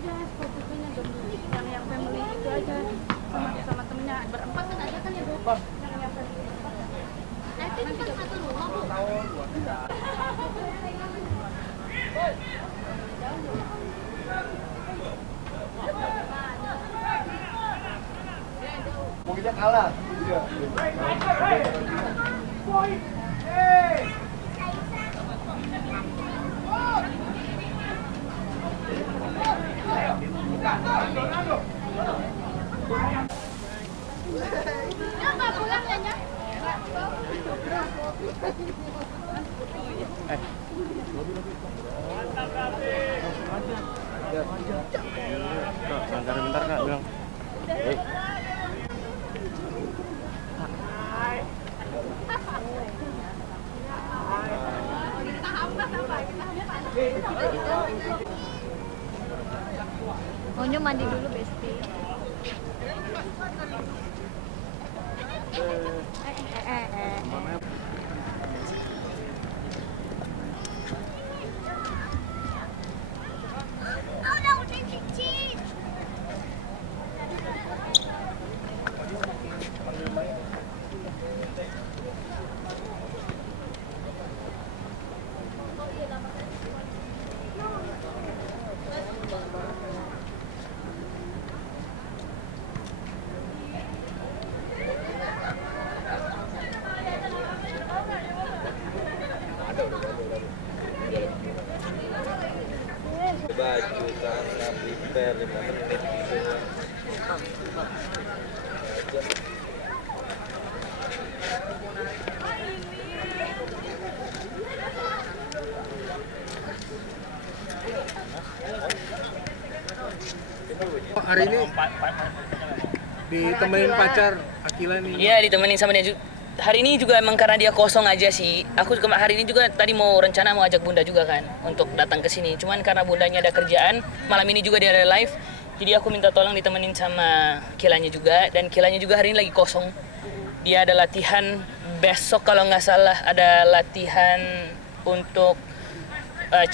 aja fotonya yang family itu aja sama temennya berempat kan ada kan ya Bu? Yang family berempat kan? Itu cuma satu rumah Bu. Mungkinnya kalah. Bentar Kak bilang. Maunya mandi dulu Besti. Baju karena prepare 5 menit gitu. Hari ini ditemenin pacar Akila nih. Iya, ditemenin sama dia juga. Hari ini juga emang karena dia kosong aja sih. Aku juga hari ini juga tadi mau rencana mau ajak Bunda juga kan untuk datang ke sini. Cuman karena Bundanya ada kerjaan, malam ini juga dia ada live. Jadi aku minta tolong ditemenin sama Kilanya juga, dan Kilanya juga hari ini lagi kosong. Dia ada latihan besok kalau nggak salah, ada latihan untuk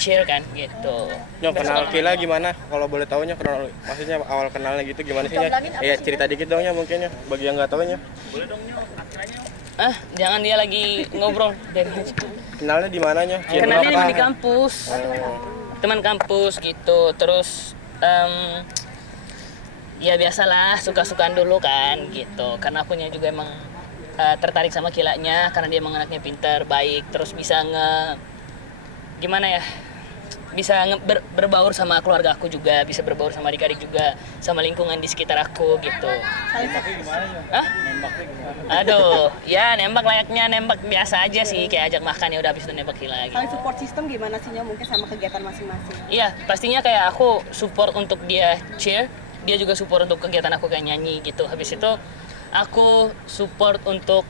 cheer kan gitu. Nyok, kenal Kila gimana? Kalau boleh tahunya kenal, maksudnya awal kenalnya gitu gimana sih? Ya cerita dikit dong ya mungkin ya, bagi yang nggak tahunya. Boleh dong Nyok, akhirnya. Jangan dia lagi ngobrol. Kenalnya di mananya? Kenalnya emang di kampus. Teman kampus gitu. Terus ya biasalah suka-sukaan dulu kan gitu. Karena akunya juga emang tertarik sama Kilanya karena dia emang anaknya pintar, baik, terus bisa bisa berbaur sama keluarga aku juga, bisa berbaur sama adik-adik juga, sama lingkungan di sekitar aku gitu. Nembaknya gimana ya? Hah? Nembaknya gimana? Aduh, ya nembak layaknya nembak biasa aja sih, kayak ajak makan ya udah habis itu nembak lagi. Saling support system gimana sih mungkin sama kegiatan masing-masing? Iya, pastinya kayak aku support untuk dia cheer, dia juga support untuk kegiatan aku kayak nyanyi gitu. Habis itu aku support untuk,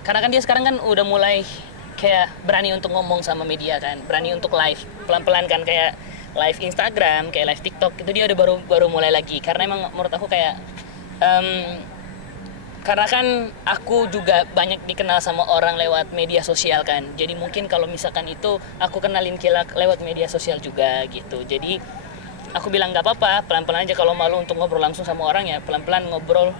karena kan dia sekarang kan udah mulai kayak berani untuk ngomong sama media kan, berani untuk live pelan-pelan kan, kayak live Instagram, kayak live TikTok itu dia udah baru mulai lagi. Karena emang menurut aku kayak karena kan aku juga banyak dikenal sama orang lewat media sosial kan, jadi mungkin kalau misalkan itu aku kenalin Kila lewat media sosial juga gitu. Jadi aku bilang nggak apa-apa, pelan-pelan aja, kalau malu untuk ngobrol langsung sama orang ya pelan-pelan ngobrol,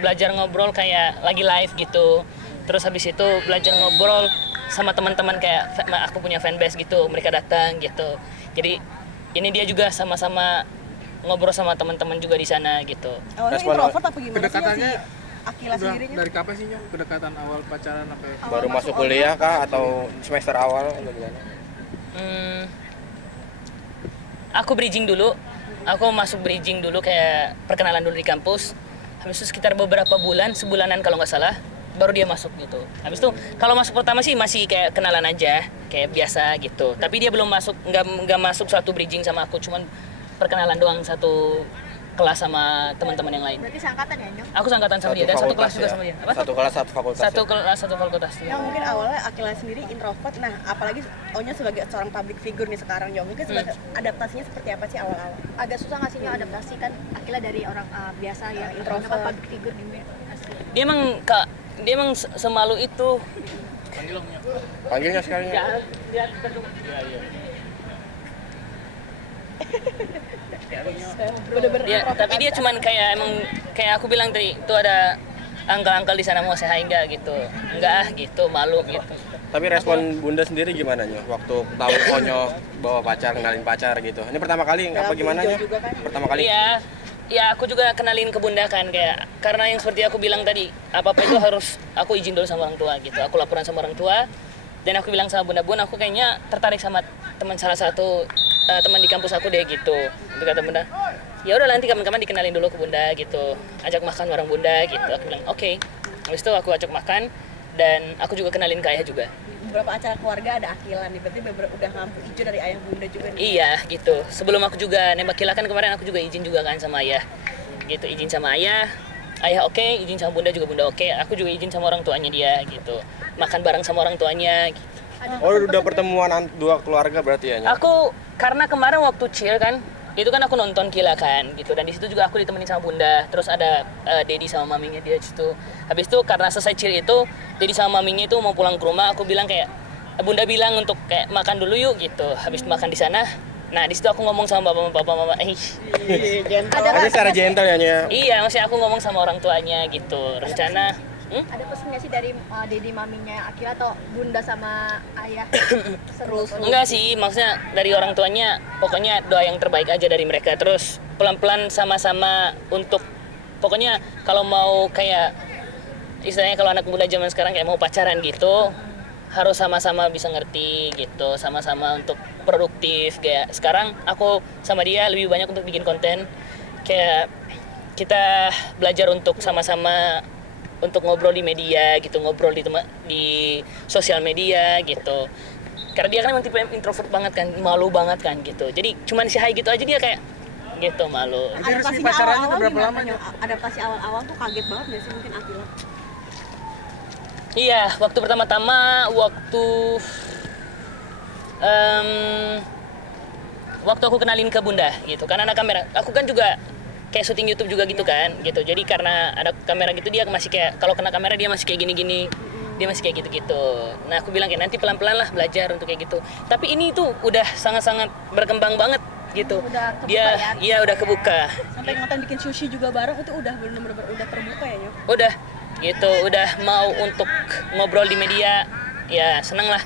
belajar ngobrol kayak lagi live gitu. Terus habis itu belajar ngobrol sama teman-teman, kayak aku punya fanbase gitu, mereka datang gitu. Jadi ini dia juga sama-sama ngobrol sama teman-teman juga di sana gitu. Awalnya introvert apa gimana Kedekatannya sih Akila sendirinya? dari kapan sih Nyok? Kedekatan awal pacaran apa ya? Baru masuk kuliah kah atau semester awal atau gimana? Aku bridging dulu. Aku masuk bridging dulu, kayak perkenalan dulu di kampus. Habis itu sekitar beberapa bulan, sebulanan kalau nggak salah, baru dia masuk gitu. Habis itu kalau masuk pertama sih masih kayak kenalan aja, kayak biasa gitu. Tapi dia belum masuk, nggak masuk satu bridging sama aku, cuman perkenalan doang satu kelas sama teman-teman yang lain. Berarti seangkatan ya, Nyok? Aku seangkatan sama dia dan satu kelas juga ya? sama dia. Apa? Satu kelas satu fakultas. Satu kelas satu fakultas. Yang mungkin awalnya Akila sendiri introvert, nah apalagi Onya sebagai seorang public figure nih sekarang, Nyok, mungkin sebagai adaptasinya seperti apa sih awal-awal? Agak susah nggak sih Nyok adaptasi kan Akila dari orang biasa ya, introvert, public figure di Dia emang semalu itu. Panggilnya sekalian. Ya, Iya. Bener-bener Ya, introvert tapi dia aja. cuman kayak emang kayak aku bilang tadi itu ada angkel-angkel di sana mau saya enggak gitu. Enggak ah gitu, malu gitu. Tapi respon Bunda sendiri gimana Nyo? Waktu tahu Onyo bawa pacar, kenalin pacar gitu. Ini pertama kali apa gimana Nyo? juga kan. Pertama kali? Iya. Ya aku juga kenalin ke Bunda kan kayak karena yang seperti aku bilang tadi, apa-apa itu harus aku izin dulu sama orang tua gitu. Aku laporan sama orang tua dan aku bilang sama Bunda, "Bun, aku kayaknya tertarik sama teman salah satu teman di kampus aku deh gitu." Itu kata Bunda. Ya udah nanti kapan-kapan dikenalin dulu ke Bunda gitu. Ajak makan bareng Bunda gitu. Aku bilang, "Oke." Habis itu aku ajak makan dan aku juga kenalin ke ayah juga. Beberapa acara keluarga ada Akila nih, berarti udah ngambil hijau dari ayah bunda juga nih. Iya gitu. Sebelum aku juga nembak Kila kan kemarin aku juga izin juga kan sama ayah. Gitu izin sama ayah. Ayah oke, izin sama Bunda juga Bunda oke. Aku juga izin sama orang tuanya dia gitu. Makan bareng sama orang tuanya gitu. Oh udah pertemuan dua keluarga berarti ya Nyo? Aku karena kemarin waktu chill kan, itu kan aku nonton Kila kan gitu dan di situ juga aku ditemenin sama Bunda. Terus ada Dedi sama maminya dia di situ. Habis itu karena selesai chill itu, Dedi sama maminya itu mau pulang ke rumah, aku bilang kayak Bunda bilang untuk kayak makan dulu yuk gitu. Habis makan di sana. Nah, di situ aku ngomong sama bapak mama, Tapi secara gentle ya Nyo? iya, maksudnya aku ngomong sama orang tuanya gitu. Rencana Ada pesan nggak sih dari Dedi maminya Akila atau bunda sama ayah? Seru. enggak sih, maksudnya dari orang tuanya pokoknya doa yang terbaik aja dari mereka. Terus pelan-pelan sama-sama untuk pokoknya kalau mau kayak istilahnya kalau anak muda zaman sekarang kayak mau pacaran gitu harus sama-sama bisa ngerti gitu, sama-sama untuk produktif. Kayak sekarang aku sama dia lebih banyak untuk bikin konten, kayak kita belajar untuk sama-sama untuk ngobrol di media gitu, ngobrol di sosial media gitu. Karena dia kan emang tipe introvert banget kan, malu banget kan gitu. Jadi cuman si hai gitu aja dia kayak gitu malu. Jadi resmi Adaptasinya pacarannya awal-awal udah berapa gimana, lama Nyo? Nyo? Adaptasi awal-awal tuh kaget banget nggak sih mungkin Akila? Iya, waktu pertama-tama waktu aku kenalin ke Bunda gitu kan ada kamera. Aku kan juga kayak syuting YouTube juga gitu kan gitu. Jadi karena ada kamera gitu dia masih kayak kalau kena kamera dia masih kayak gini-gini. Dia masih kayak gitu-gitu. Nah, aku bilang kayak nanti pelan-pelan lah belajar untuk kayak gitu. Tapi ini tuh udah sangat-sangat berkembang banget gitu. Udah kebuka Dia ya? iya udah kebuka. Sampai ngonten bikin sushi juga bareng itu udah bener-bener udah terbuka ya Nyo? Udah gitu, udah mau untuk ngobrol di media. Ya, seneng lah.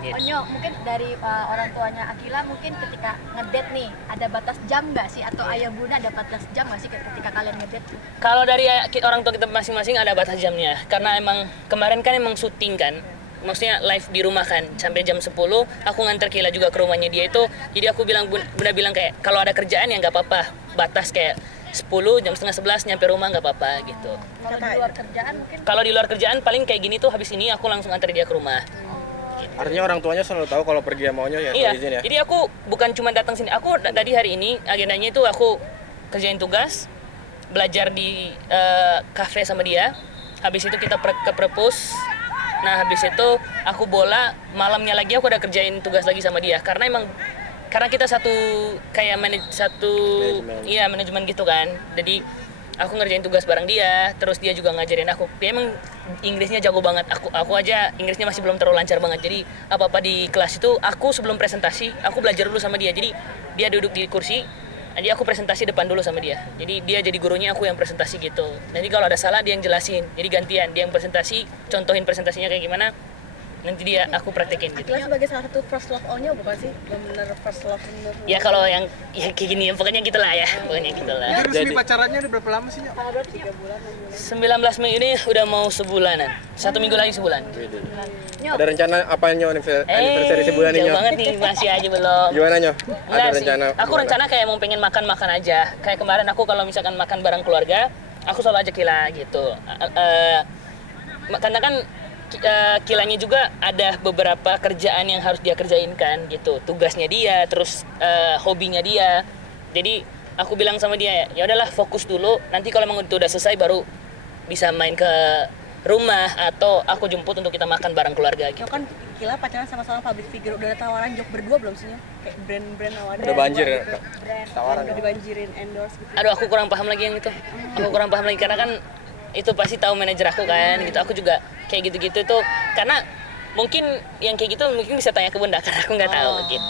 Gitu. Onyo, mungkin dari orang tuanya Akila mungkin ketika ngedate nih ada batas jam nggak sih atau ayah bunda ada batas jam nggak sih ketika kalian ngedate? Kalau dari orang tua kita masing-masing ada batas jamnya. Karena emang kemarin kan emang syuting kan. Maksudnya live di rumah kan sampai jam 10 aku nganter Kila juga ke rumahnya dia itu. Jadi aku bilang Bunda bilang kayak kalau ada kerjaan ya nggak apa-apa. Batas kayak 10 jam setengah 11 nyampe rumah nggak apa-apa gitu. Kalau di luar kerjaan mungkin Kalau di luar kerjaan paling kayak gini tuh habis ini aku langsung antar dia ke rumah. Artinya orang tuanya selalu tahu kalau pergi sama Onyo ya Iya. izin ya? Jadi aku bukan cuma datang sini. Aku tadi hari ini agendanya itu aku kerjain tugas, belajar di cafe sama dia. Habis itu kita ke perpus. Nah, habis itu aku bola, malamnya lagi aku udah kerjain tugas lagi sama dia. Karena kita satu kayak manajemen gitu kan. Jadi aku ngerjain tugas bareng dia, terus dia juga ngajarin aku. Dia emang Inggrisnya jago banget. Aku aja Inggrisnya masih belum terlalu lancar banget. Jadi apa-apa di kelas itu aku sebelum presentasi, aku belajar dulu sama dia. Jadi dia duduk di kursi, jadi aku presentasi depan dulu sama dia. Jadi dia jadi gurunya, aku yang presentasi gitu. Nanti kalau ada salah dia yang jelasin. Jadi gantian, dia yang presentasi, contohin presentasinya kayak gimana. Nanti aku praktekin gitu. Akila sebagai salah satu first love Onyo bukan sih? Bener first love menurut Ya kalau yang ya kayak gini, pokoknya gitulah ya. Pokoknya gitulah. Jadi resmi Jadi- pacarannya udah berapa lama sih Nyo? 19 Mei ini udah mau sebulanan. 1 minggu lagi sebulan. Ada rencana apa Nyo anniversary sebulan ini jauh Nyo? banget nih, masih aja belum. Gimana Nyo? Enggak Ada sih. rencana? Aku gimana? rencana kayak mau pengen makan-makan aja. Kayak kemarin aku kalau misalkan makan bareng keluarga, aku selalu ajak Kila gitu. Karena kan Kilanya juga ada beberapa kerjaan yang harus dia kerjain kan gitu. Tugasnya dia, terus hobinya dia. Jadi aku bilang sama dia, ya udahlah fokus dulu. Nanti kalau emang itu udah selesai baru bisa main ke rumah atau aku jemput untuk kita makan bareng keluarga gitu. Nyo kan Kila pacaran sama seorang public figure, udah ada tawaran job berdua belum sih Nyo? Kayak brand-brand nawarin Udah banjir ya? gitu. Tawaran Udah ya? dibanjirin endorse gitu. Aduh, aku kurang paham lagi yang itu. Aku kurang paham lagi karena kan itu pasti tahu manajer aku kan gitu. Aku juga kayak gitu-gitu tuh karena mungkin yang kayak gitu mungkin bisa tanya ke Bunda karena aku nggak tahu gitu.